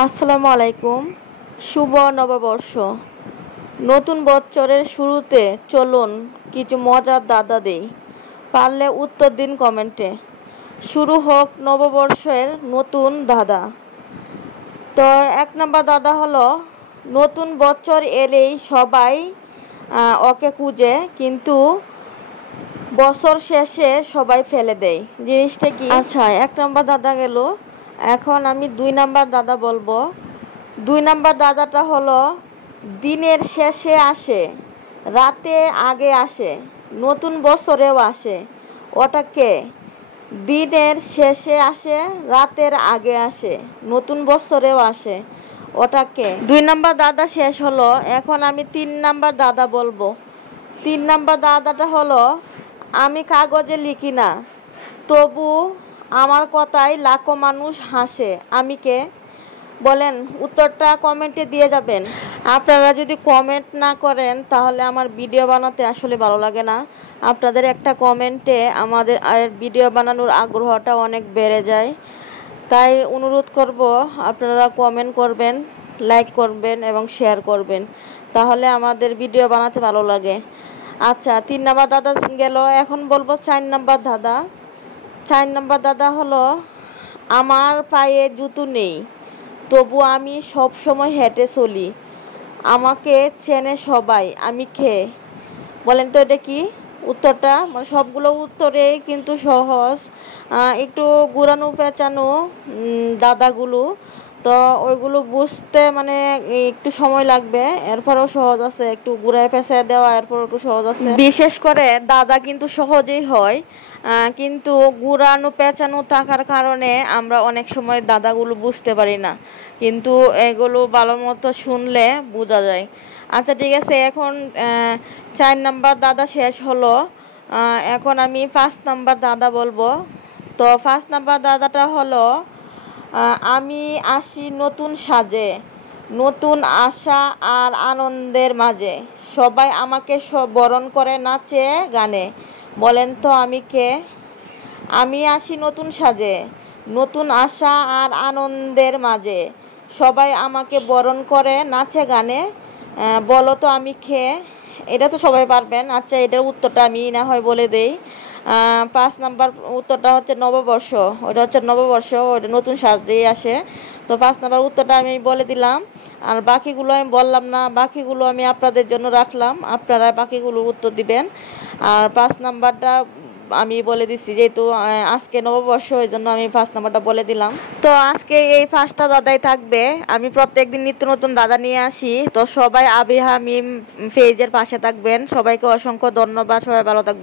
আসসালামু আলাইকুম। শুভ নববর্ষ। নতুন বছরের শুরুতে চলুন কিছু মজার দাদা দেই। পারলে উত্তর দিন কমেন্টে। শুরু হোক নববর্ষের নতুন দাদা। তো 1 নম্বর দাদা হলো, নতুন বছর এলেই সবাই ওকে খুঁজে, কিন্তু বছর শেষে সবাই ফেলে দেয়। জিনিসটা কি? আচ্ছা, 1 নম্বর দাদা গেল। এখন আমি 2 নম্বর দাদা বলবো। 2 নম্বর দাদাটা হলো, দিনের শেষে আসে, রাতে আগে আসে, নতুন বছরেও আসে। ওটা কে? দিনের শেষে আসে, রাতের আগে আসে, নতুন বছরেও আসে। ওটা কে? 2 নম্বর দাদা শেষ হলো। এখন আমি 3 নম্বর দাদা বলবো। 3 নম্বর দাদাটা হলো, আমি কাগজে লিখি না, তবু আমার কথায় লাখো মানুষ হাসে। আমি কে? বলেন, উত্তরটা কমেন্টে দিয়ে যাবেন। আপনারা যদি কমেন্ট না করেন তাহলে আমার ভিডিও বানাতে আসলে ভালো লাগে না। আপনাদের একটা কমেন্টে আমাদের ভিডিও বানানোর আগ্রহটা অনেক বেড়ে যায়। তাই অনুরোধ করব, আপনারা কমেন্ট করবেন, লাইক করবেন এবং শেয়ার করবেন, তাহলে আমাদের ভিডিও বানাতে ভালো লাগে। আচ্ছা, 3 নম্বর দাদা গেল। এখন বলবো 4 নম্বর দাদা। 4 নম্বর দাদা হলো, আমার পায়ে জুতো নেই, তবু আমি সব সময় হেঁটে চলি। আমাকে চেনে সবাই। আমি কে? বলেন তো এটা কি? উত্তরটা মানে সবগুলো উত্তরেই কিন্তু সহজ, একটু ঘুরানো পেঁচানো দাদাগুলো, তো ওইগুলো বুঝতে মানে একটু সময় লাগবে। এরপরেও সহজ আছে, একটু ঘুরায় পেঁচায় দেওয়া, এরপর একটু সহজ আছে। বিশেষ করে দাদা কিন্তু সহজেই হয়, কিন্তু ঘুরানো পেঁচানো থাকার কারণে আমরা অনেক সময় দাদাগুলো বুঝতে পারি না, কিন্তু এগুলো ভালো মতো শুনলে বোঝা যায়। আচ্ছা, ঠিক আছে। এখন 4 নম্বর দাদা শেষ হলো। এখন আমি 5 নম্বর দাদা বলবো। তো 5 নম্বর দাদাটা হলো, আমি আসি নতুন সাজে, নতুন আশা আর আনন্দের মাঝে, সবাই আমাকে বরণ করে নাচে গানে। বলেন তো আমি কে? আমি আসি নতুন সাজে, নতুন আশা আর আনন্দের মাঝে, সবাই আমাকে বরণ করে নাচে গানে। বলো তো আমি কে? এটা তো সবাই পারবেন। আচ্ছা, এটার উত্তরটা আমি না হয় বলে দেই। 5 নাম্বার উত্তরটা হচ্ছে নববর্ষ। ওটা হচ্ছে নববর্ষ, ওটা নতুন সাজেই আসে। তো 5 নাম্বার উত্তরটা আমি বলে দিলাম, আর বাকিগুলো আমি বললাম না, বাকিগুলো আমি আপনাদের জন্য রাখলাম, আপনারা বাকিগুলোর উত্তর দিবেন। আর 5 নাম্বারটা আমি বলে দিচ্ছি, যেহেতু আজকে নববর্ষ, ওই জন্য আমি 5 নাম্বারটা বলে দিলাম। তো আজকে এই 5টা দাদাই থাকবে। আমি প্রত্যেকদিন নিত্য নতুন দাদা নিয়ে আসি। তো সবাই আবিহা মিম পেজের পাশে থাকবেন। সবাইকে অসংখ্য ধন্যবাদ। সবাই ভালো থাকবেন।